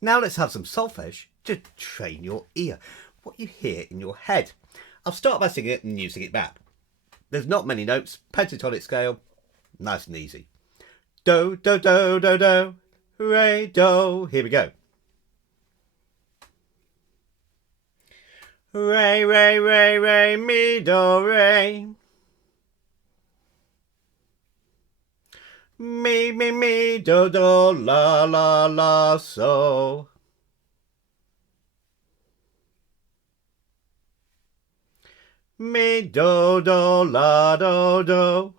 Now let's have some solfege to train your ear, what you hear in your head. I'll start by singing it and you sing it back. There's not many notes, pentatonic scale, nice and easy. Do, do, do, do, do, re, do. Here we go. Re, re, re, re, mi, do, re. Mi, mi, mi, do, do, la, la, la, so. Mi, do, do, la, do, do.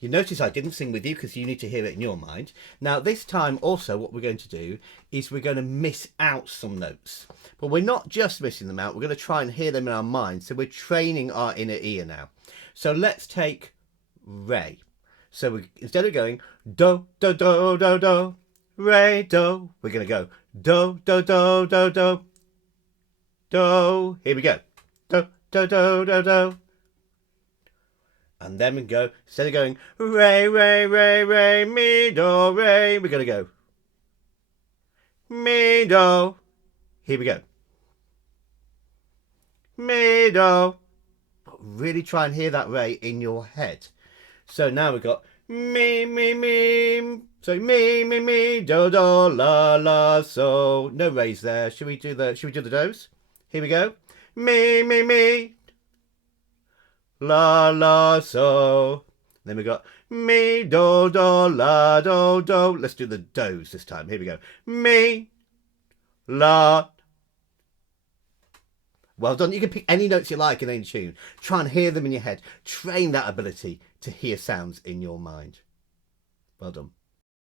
You notice I didn't sing with you because you need to hear it in your mind. Now this time also what we're going to do is we're going to miss out some notes. But we're not just missing them out, we're going to try and hear them in our mind. So we're training our inner ear now. So let's take re. So instead of going do, do, do, do, do, re, do, we're going to go do, do, do, do, do, do. Here we go. Do, do, do, do, do. And then we go, instead of going re, re, re, re, mi, do, re, we're going to go mi, do. Here we go. Mi, do. But really try and hear that re in your head. So now we've got mi, mi, mi. So mi, mi, mi, do, do, la, la, so. No re's there. Should we do the do's? Here we go. Mi, mi, mi. La, la, so. Then we got mi, do, do, la, do, do. Let's do the do's this time. Here we go. Mi, la. Well done. You can pick any notes you like in any tune. Try and hear them in your head. Train that ability to hear sounds in your mind. Well done.